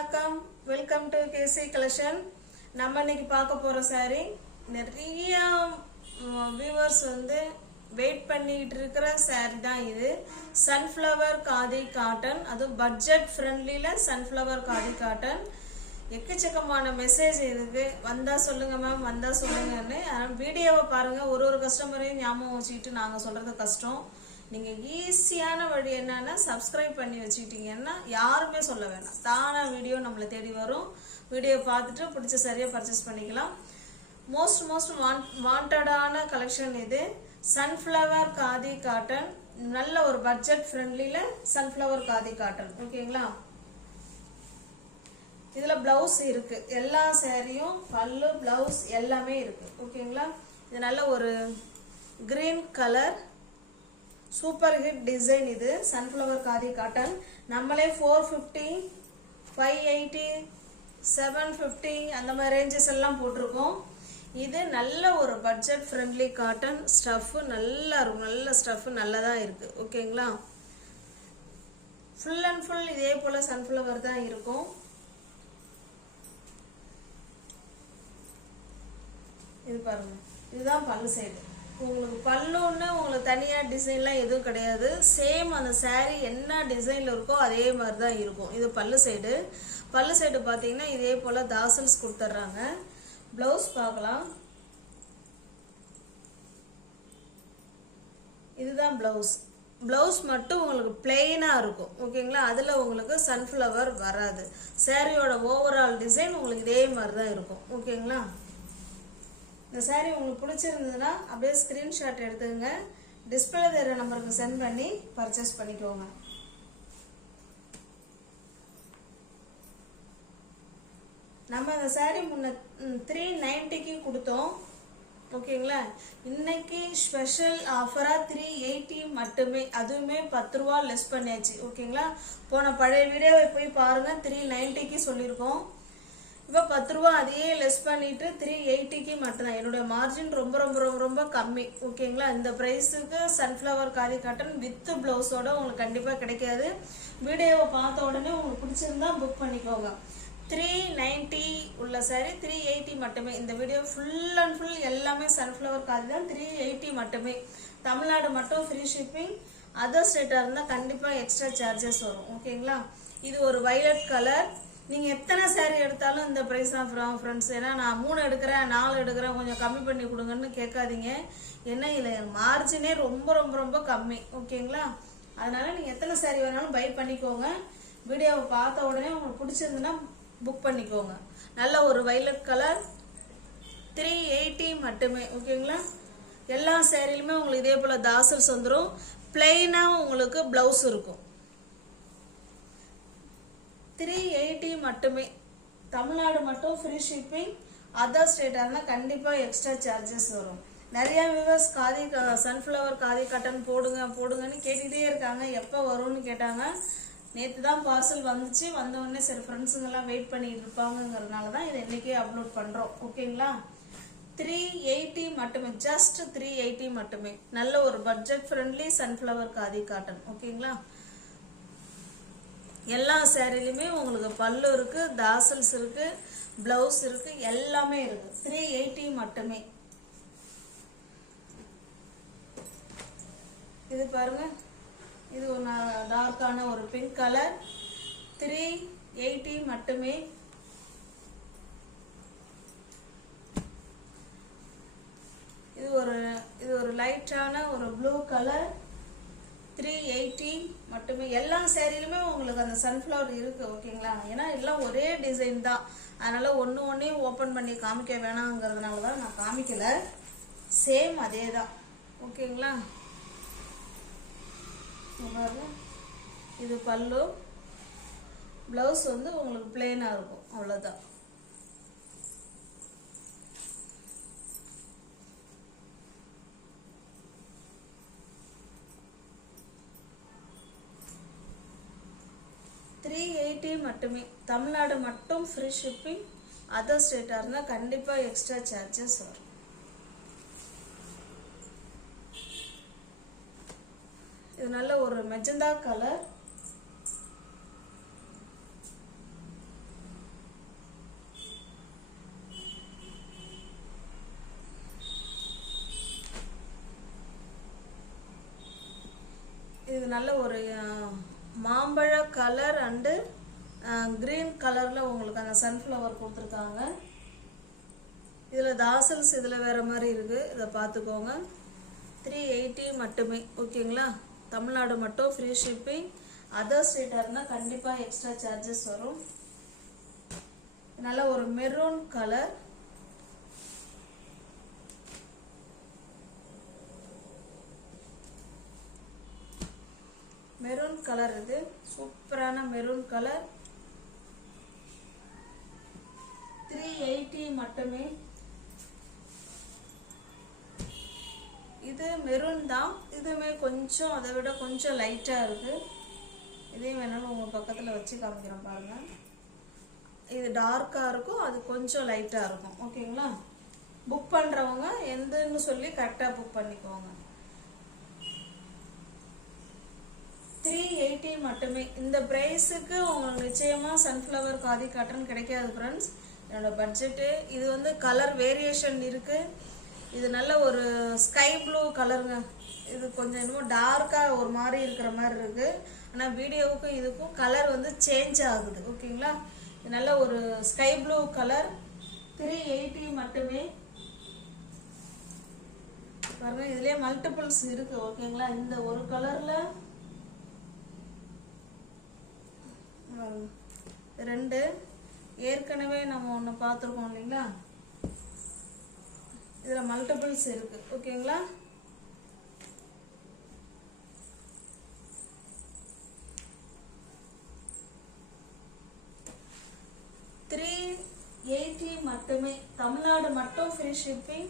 வணக்கம், welcome to KC collection. நம்ம இன்னைக்கு பார்க்க போற saree நிறைய வியூவர்ஸ் வெயிட் பண்ணிட்டு இருக்கிற saree தான் இது. சன்ஃப்ளவர் காதி காட்டன், அது பட்ஜெட் ஃப்ரெண்ட்லில சன்ஃப்ளவர் காதி காட்டன். எக்கச்சக்கமான மெசேஜ் இருக்கு, வந்தா சொல்லுங்க மேம், வந்தா சொல்லுங்கன்னு. ஆனால் வீடியோவை பாருங்க, ஒரு கஸ்டமரையும் ஞாபகம் வச்சுக்கிட்டு நாங்கள் சொல்றது கஷ்டம். நீங்கள் ஈஸியான வழி என்னன்னா சப்ஸ்கிரைப் பண்ணி வச்சுக்கிட்டீங்கன்னா யாருமே சொல்ல வேணாம், தானா வீடியோ நம்மளை தேடி வரும். வீடியோ பார்த்துட்டு பிடிச்ச சரியாக பர்ச்சேஸ் பண்ணிக்கலாம். மோஸ்ட் வாண்டடான கலெக்ஷன் இது. சன்ஃப்ளவர் காதி காட்டன், நல்ல ஒரு பட்ஜெட் ஃப்ரெண்ட்லியில் சன்ஃப்ளவர் காதி காட்டன். ஓகேங்களா? இதில் ப்ளவுஸ் இருக்கு, எல்லா சேரீயும் பல்லு ப்ளவுஸ் எல்லாமே இருக்கு. ஓகேங்களா? இது நல்ல ஒரு green colour super hit design. இது சன்ஃப்ளவர் காதி காட்டன். நம்மளே 450, 580, 750 அந்த மாதிரி ரேஞ்சஸ் எல்லாம் போட்டிருக்கோம். இது நல்ல ஒரு பட்ஜெட் ஃப்ரெண்ட்லி காட்டன். ஸ்டஃப் நல்லா இருக்கும், நல்ல ஸ்டஃப் நல்லதாக இருக்கு. ஓகேங்களா? ஃபுல் அண்ட் ஃபுல் இதே போல சன்ஃப்ளவர் தான் இருக்கும். இது பாருங்க, இதுதான் பல்லு சைடு. உங்களுக்கு பல்லுன்னு உங்களுக்கு தனியாக டிசைன்லாம் எதுவும் கிடையாது. சேம் அந்த saree என்ன டிசைனில் இருக்கோ அதே மாதிரி தான் இருக்கும். இது பல்லு சைடு. பல்லு சைடு பார்த்தீங்கன்னா இதே போல் தாசல்ஸ் கொடுத்துட்றாங்க. ப்ளவுஸ் பார்க்கலாம். இதுதான் ப்ளவுஸ். ப்ளவுஸ் மட்டும் உங்களுக்கு பிளெயினாக இருக்கும். ஓகேங்களா? அதில் உங்களுக்கு சன்ஃப்ளவர் வராது. சாரியோட ஓவரால் டிசைன் உங்களுக்கு இதே மாதிரி தான் இருக்கும். ஓகேங்களா? இந்த saree உங்களுக்கு பிடிச்சிருந்ததுன்னா அப்படியே ஸ்கிரீன்ஷாட் எடுத்துங்க, டிஸ்பிளே தெரிய நம்பருக்கு சென்ட் பண்ணி பர்ச்சேஸ் பண்ணிக்கோங்க. நம்ம இந்த saree முன்ன 390க்கு கொடுத்தோம். ஓகேங்களா? இன்னைக்கு ஸ்பெஷல் ஆஃபரா 380 மட்டுமே, அதுவுமே 10 ரூபா லெஸ் பண்ணியாச்சு. ஓகேங்களா? போன பழைய வீடியோவை போய் பாருங்க, 390க்கு சொல்லியிருக்கோம். இப்போ 10 ரூபா அதையே லெஸ் பண்ணிட்டு 380க்கு மட்டும்தான். என்னுடைய மார்ஜின் ரொம்ப ரொம்ப ரொம்ப ரொம்ப கம்மி. ஓகேங்களா? இந்த ப்ரைஸுக்கு சன்ஃப்ளவர் காதி காட்டன் வித் ப்ளவுஸோட உங்களுக்கு கண்டிப்பாக கிடைக்காது. வீடியோவை பார்த்த உடனே உங்களுக்கு பிடிச்சிருந்தா புக் பண்ணிக்கோங்க. 390 உள்ள saree 380 மட்டுமே. இந்த வீடியோ ஃபுல் அண்ட் ஃபுல் எல்லாமே சன்ஃப்ளவர் காதி தான். 380 மட்டுமே. தமிழ்நாடு மட்டும் ஃப்ரீ ஷிப்பிங். அதர் ஸ்டேட்டாக இருந்தால் கண்டிப்பாக எக்ஸ்ட்ரா சார்ஜஸ் வரும். ஓகேங்களா? இது ஒரு வயலட் கலர். நீங்கள் எத்தனை saree எடுத்தாலும் இந்த ப்ரைஸ் தான் ஃப்ரெண்ட்ஸ். ஏன்னா நான் 3 எடுக்கிறேன், 4 எடுக்கிறேன், கொஞ்சம் கம்மி பண்ணி கொடுங்கன்னு கேட்காதீங்க. ஏன்னா இதில் மார்ஜினே ரொம்ப ரொம்ப ரொம்ப கம்மி. ஓகேங்களா? அதனால நீங்கள் எத்தனை saree வேணாலும் பை பண்ணிக்கோங்க. வீடியோவை பார்த்த உடனே உங்களுக்கு பிடிச்சிருந்துன்னா புக் பண்ணிக்கோங்க. நல்ல ஒரு வயலட் கலர் 380 மட்டுமே. ஓகேங்களா? எல்லா சேரீலுமே உங்களுக்கு இதே போல் தாசல்ஸ் வந்துடும். பிளெயினாக உங்களுக்கு ப்ளவுஸ் இருக்கும். 380 மட்டுமே. தமிழ்நாடு மட்டும் ஃப்ரீ ஷிப்பிங். அதர் ஸ்டேட்டாக இருந்தால் கண்டிப்பாக எக்ஸ்ட்ரா சார்ஜஸ் வரும். நிறைய viewers khadi sunflower khadi cotton போடுங்கன்னு கேட்டுகிட்டே இருக்காங்க. எப்போ வரும்னு கேட்டாங்க. நேற்று தான் பார்சல் வந்துச்சு. வந்தவுடனே சரி ஃப்ரெண்ட்ஸுங்கெல்லாம் வெயிட் பண்ணிட்டு இருப்பாங்கிறதுனால தான் இதை இன்னைக்கே அப்லோட் பண்ணுறோம். ஓகேங்களா? 380 மட்டுமே, ஜஸ்ட் 380 மட்டுமே. நல்ல ஒரு budget friendly sunflower khadi cotton. ஓகேங்களா? எல்லா சேரீலுமே உங்களுக்கு பல்லு இருக்கு, தாசல்ஸ் இருக்கு, பிளவுஸ் இருக்கு, எல்லாமே இருக்கு. 380 மட்டுமே. இது பாருங்க, இது ஒரு டார்க்கான ஒரு பிங்க் கலர். 380 மட்டுமே. இது ஒரு லைட்டான ஒரு ப்ளூ கலர். 380 மட்டுமே. எல்லா சேரீலுமே உங்களுக்கு அந்த சன்ஃப்ளவர் இருக்கு. ஓகேங்களா? ஏன்னா எல்லாம் ஒரே டிசைன் தான், அதனால ஒன்றையும் ஓப்பன் பண்ணி காமிக்க வேணாங்கிறதுனால தான் நான் காமிக்கல. சேம் அதே தான். ஓகேங்களா? இது பல்லு. ப்ளவுஸ் உங்களுக்கு பிளெயினாக இருக்கும். அவ்வளோதான். $380 மட்டுமே. தமிழ்நாடு மட்டும் ஃப்ரீ ஷிப்பிங். அதர் ஸ்டேட்டாக இருந்தால் கண்டிப்பாக எக்ஸ்ட்ரா சார்ஜஸ் வரும். இது நல்ல ஒரு மெஜந்தா கலர். நல்ல ஒரு மாம்பழ கலர் அண்டு கிரீன் கலரில் உங்களுக்கு அந்த சன்ஃப்ளவர் கொடுத்துருக்காங்க. இதில் தாசல்ஸ் இதில் வேறு மாதிரி இருக்குது, இதை பார்த்துக்கோங்க. 380 மட்டுமே. ஓகேங்களா? தமிழ்நாடு மட்டும் ஃப்ரீ ஷிப்பிங். அதர் ஸ்டேட்டாக இருந்தால் கண்டிப்பாக எக்ஸ்ட்ரா சார்ஜஸ் வரும். நல்ல ஒரு மெரூன் கலர். மெரூன் கலர், இது சூப்பரான மெரூன் கலர். 380 மட்டுமே. இது மெரூன் தான், இதுவுமே கொஞ்சம் அதை விட கொஞ்சம் லைட்டாக இருக்குது. இதையும் வேணாலும் உங்கள் பக்கத்தில் வச்சு காமிக்கிறேன் பாருங்கள். இது டார்க்காக இருக்கும், அது கொஞ்சம் லைட்டாக இருக்கும். ஓகேங்களா? புக் பண்ணுறவங்க எந்தன்னு சொல்லி கரெக்டாக புக் பண்ணிக்கோங்க. 380 மட்டுமே. இந்த ப்ரைஸுக்கு உங்களுக்கு நிச்சயமாக சன்ஃப்ளவர் காதி காட்டன் கிடைக்காது ஃப்ரெண்ட்ஸ். என்னோட பட்ஜெட்டு இது வந்து கலர் வேரியேஷன் இருக்குது. இது நல்ல ஒரு ஸ்கை ப்ளூ கலருங்க. இது கொஞ்சம் இன்னும் டார்க்காக ஒரு மாதிரி இருக்கிற மாதிரி இருக்குது. ஆனால் வீடியோவுக்கும் இதுக்கும் கலர் வந்து சேஞ்ச் ஆகுது. ஓகேங்களா? இது நல்ல ஒரு ஸ்கை ப்ளூ கலர். 380 மட்டுமே. பாருங்க, இதுலேயே மல்டிபிள்ஸ் இருக்குது. ஓகேங்களா? இந்த ஒரு கலரில் 2 ஏற்கனவே நம்ம ஒன்று பார்த்துருக்கோம் இல்லைங்களா? இதில் மல்டிபிள்ஸ் இருக்கு. ஓகேங்களா? $380 மட்டுமே. தமிழ்நாடு மட்டும் ஃப்ரீ ஷிப்பிங்.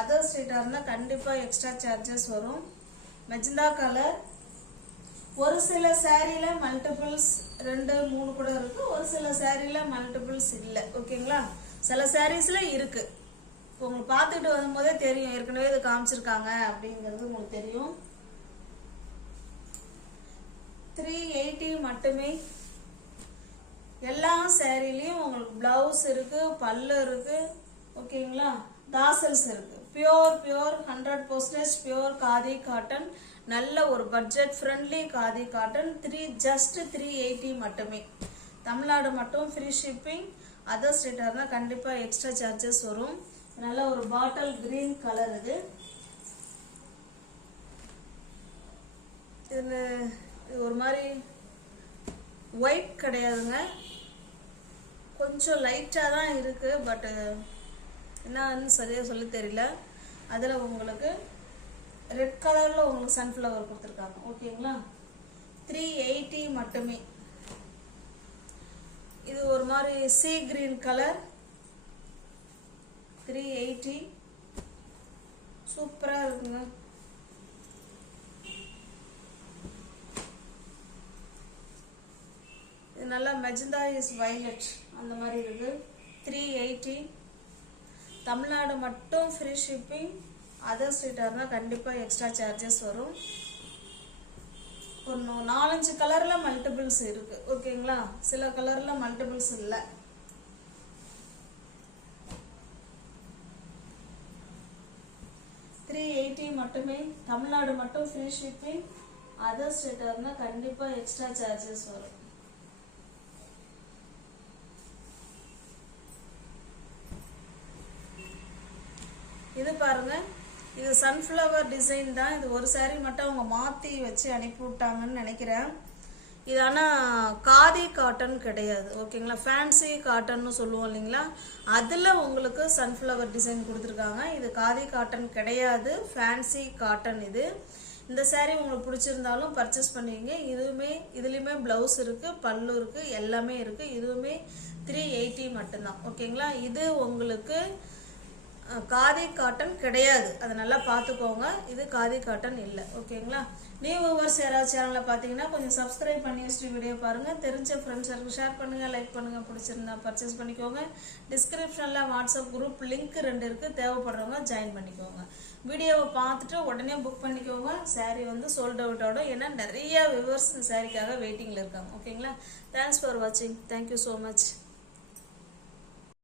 அதர் ஸ்டேட்டாக இருந்தால் கண்டிப்பாக எக்ஸ்ட்ரா சார்ஜஸ் வரும். Magenta colour. ஒரு சில சாரியில் மல்டிபிள்ஸ் 2, 3 கூட இருக்கு. ஒரு சில சாரியில் மல்டிபிள்ஸ் இல்லை. ஓகேங்களா? சில சாரீஸில் இருக்கு. உங்களுக்கு பார்த்துட்டு வரும்போதே தெரியும், ஏற்கனவே இது காமிச்சிருக்காங்க அப்படிங்கிறது உங்களுக்கு தெரியும். 380 மட்டுமே. எல்லா சாரிலையும் உங்களுக்கு பிளவுஸ் இருக்கு, பல்லு இருக்கு. ஓகேங்களா? தாசல்ஸ் இருக்கு. Pure 100% pure khadi cotton. நல்ல ஒரு budget friendly khadi cotton. just 380 மட்டுமே. தமிழ்நாடு மட்டும் ஃப்ரீ ஷிப்பிங். அதர் ஸ்டேட்டாக இருந்தால் கண்டிப்பாக எக்ஸ்ட்ரா சார்ஜஸ் வரும். நல்ல ஒரு பாட்டில் கிரீன் கலர். இது ஒரு மாதிரி ஒயிட் கிடையாதுங்க, கொஞ்சம் லைட்டாக தான் இருக்குது. பட்டு என்னன்னு சரியாக சொல்ல தெரியல. அதில் உங்களுக்கு ரெட் கலரில் உங்களுக்கு சன்ஃப்ளவர் கொடுத்துருக்காங்க. ஓகேங்களா? 380 மட்டுமே. இது ஒரு மாதிரி சீ கிரீன் கலர். 380. சூப்பராக இருக்குங்க. இது நல்லா மெஜந்தா இஸ் வயலட் அந்த மாதிரி இருக்கு. 380. தமிழ்நாடு மட்டும் ஃப்ரீ ஷிப்பிங். அதர் ஸ்டேட்டாக இருந்தால் கண்டிப்பாக எக்ஸ்ட்ரா சார்ஜஸ் வரும். ஒரு 4-5 கலரில் மல்டிபிள்ஸ் இருக்குது. ஓகேங்களா? சில கலரில் மல்டிபிள்ஸ் இல்லை. 380 மட்டுமே. தமிழ்நாடு மட்டும் ஃப்ரீ ஷிப்பிங். அதர் ஸ்டேட்டாக இருந்தால் கண்டிப்பாக எக்ஸ்ட்ரா சார்ஜஸ் வரும். இது பாருங்க, இது சன்ஃப்ளவர் டிசைன் தான். இது ஒரு சாரீ மட்டும் அவங்க மாற்றி வச்சு அனுப்பி விட்டாங்கன்னு நினைக்கிறேன். இது ஆனால் காதி காட்டன் கிடையாது. ஓகேங்களா? ஃபேன்சி காட்டன்னு சொல்லுவோம் இல்லைங்களா? அதில் உங்களுக்கு சன்ஃப்ளவர் டிசைன் கொடுத்துருக்காங்க. இது காதி காட்டன் கிடையாது, ஃபேன்சி காட்டன். இது இந்த சாரீ உங்களுக்கு பிடிச்சிருந்தாலும் பர்ச்சேஸ் பண்ணுவீங்க. இதுலேயுமே ப்ளவுஸ் இருக்குது, பல்லு இருக்குது, எல்லாமே இருக்குது. இதுவுமே 380 மட்டும்தான். ஓகேங்களா? இது உங்களுக்கு காதி காட்டன் கிடையாது, அதை நல்லா பார்த்துக்கோங்க. இது காதி காட்டன் இல்லை. ஓகேங்களா? நியூ வியூவர்ஸ் யாராவது சேனலில் பார்த்தீங்கன்னா கொஞ்சம் சப்ஸ்கிரைப் பண்ணி வச்சுட்டு வீடியோ பாருங்கள். தெரிஞ்ச ஃப்ரெண்ட்ஸுக்கு ஷேர் பண்ணுங்கள், லைக் பண்ணுங்கள். பிடிச்சிருந்தா பர்ச்சேஸ் பண்ணிக்கோங்க. டிஸ்கிரிப்ஷனில் வாட்ஸ்அப் குரூப் லிங்க் 2 இருக்குது, தேவைப்படுறவங்க ஜாயின் பண்ணிக்கோங்க. வீடியோவை பார்த்துட்டு உடனே புக் பண்ணிக்கோங்க. சாரீ வந்து சோல்ட் அவுட்டோட, ஏன்னா நிறைய வியூவர்ஸ் இந்த சாரீக்காக வெயிட்டிங்கில் இருக்காங்க. ஓகேங்களா? தேங்க்ஸ் ஃபார் வாட்சிங். Thank you so much.